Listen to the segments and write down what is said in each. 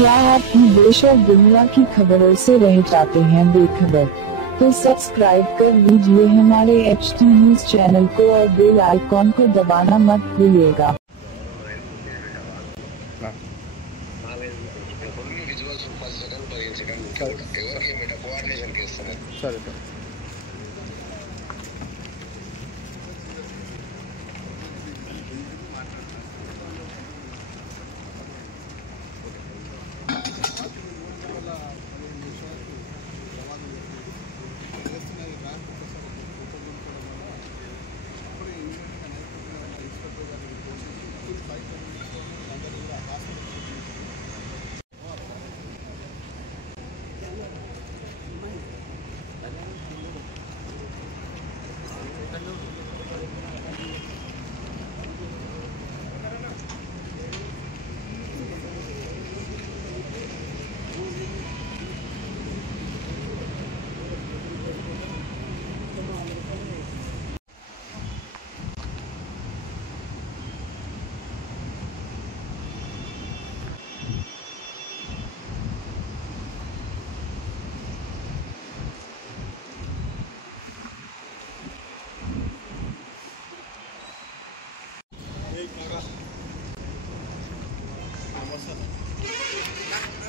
क्या आप भी देश और दुनिया की खबरों से रह जाते हैं बेखबर? तो सब्सक्राइब कर लीजिए हमारे HT न्यूज चैनल को और बेल आइकॉन को दबाना मत भूलिएगा। సరే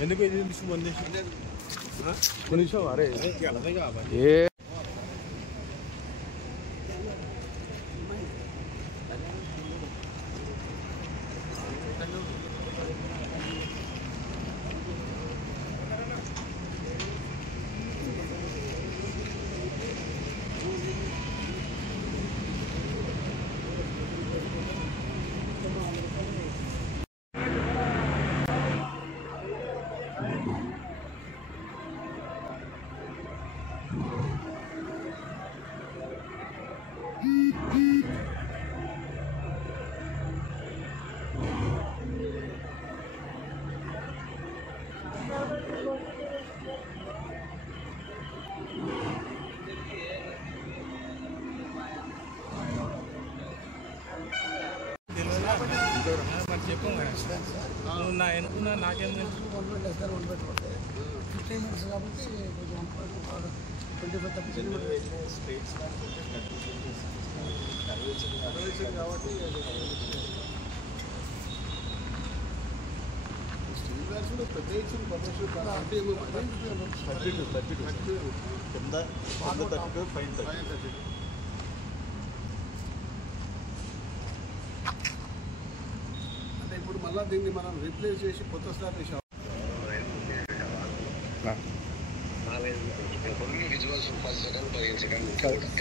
ఎందుకు ఇది బంద్ చేసి కొనిసావు అరే ఏ చెప్పు నా ఎనుకున్నా నాకేం 15 minutes కాబట్టి కొంచెం 25 స్టేట్స్ కాబట్టి పెద్ద ఇచ్చిన ఫైన్ అంటే ఇప్పుడు మళ్ళీ దీన్ని మనం రీప్లేస్ చేసి కొత్త స్టార్ట్ చేసాం విజువల్స్ 10 సెకండ్ 15 సెకండ్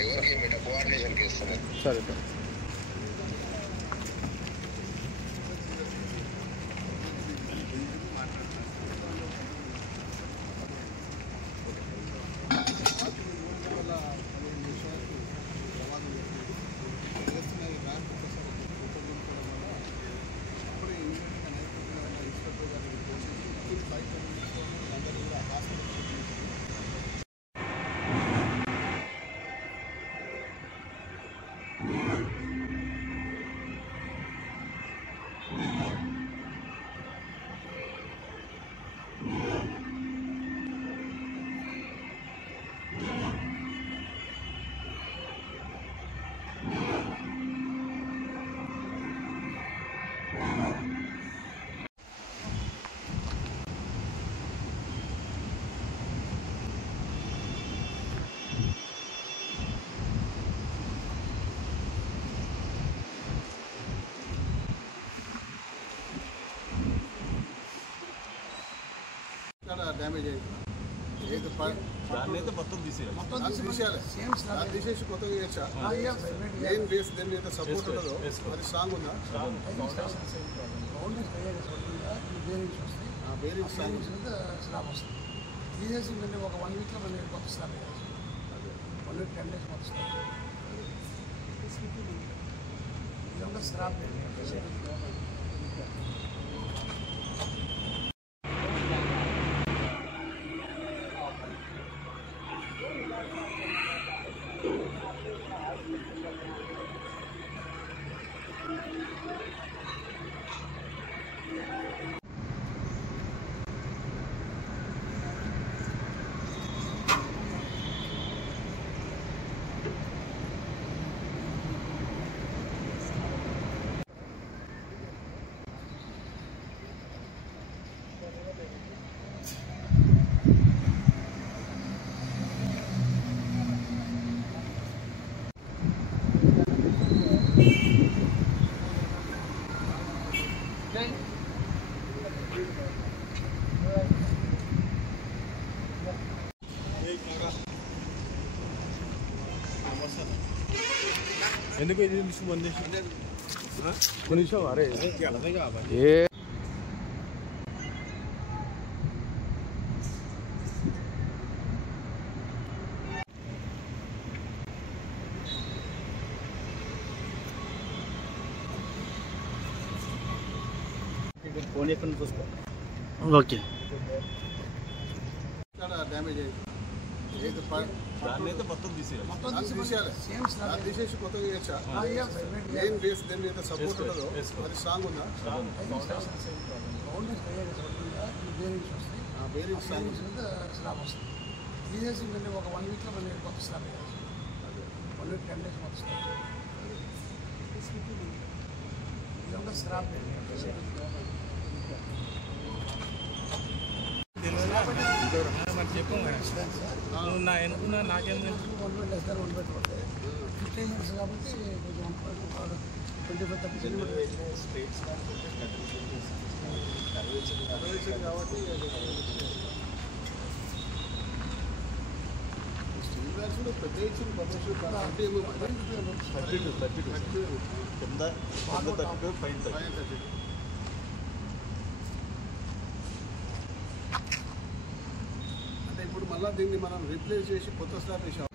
ఎవరికి కోఆర్డినేషన్కి ఇస్తున్నారు. సరే డ్యామేజ్ అయింది దాన్ని అయితే మొత్తం తీసేయాలి తీసేసి కొత్తగా చేయొచ్చా మెయిన్ బేస్ దాన్ని అయితే సపోర్ట్ ఉండదో అది స్ట్రాంగ్ ఉందా బేరింగ్ స్ట్రాంగ్ స్లాబ్ వస్తుంది తీసేసి మళ్ళీ ఒక 1 వీక్లో మళ్ళీ కొత్త స్లాబ్ వేయాల్సి 1 వీక్ 10 days కొత్త స్లాబ్ ఇదంతా స్లాబ్ ఎందుకు ఇది బంద్ చేసి నిమిషం అరే ఏ ఫోన్ ఎక్కడ చూసుకో ఓకే డ్యామేజ్ అయింది మొత్తం తీసేసి కొత్తగా చేయొచ్చా మెయిన్ బేస్ దేని మీద సపోర్ట్ ఉండదు అది స్ట్రాంగ్ ఉందా బేరింగ్ స్ట్రాంగ్ స్లాబ్ వస్తుంది తీసేసి మళ్ళీ ఒక 1 వీక్లో మళ్ళీ కొత్త స్లాబ్ వేయాల్సి 1 వీక్ 10 డేస్ కొత్త స్లాబ్ ఇదంతా స్లాబ్ చెప్పు నా ఎన్నుకున్నా నాకేం తెలుసు 1 వీక్ లెస్ దాన్ 1 వీక్ పడతాయి 15 మినిట్స్ కాబట్టి కొంచెం 25-30 కాబట్టి స్టీల్ బ్యాగ్స్ కూడా పెద్ద ఇచ్చింది కమర్షియల్ అంటే కింద 32 పైన 32 అంటే ఇప్పుడు మళ్ళీ దీన్ని మనం రీప్లేస్ చేసి కొత్త స్లాబ్ వేసాం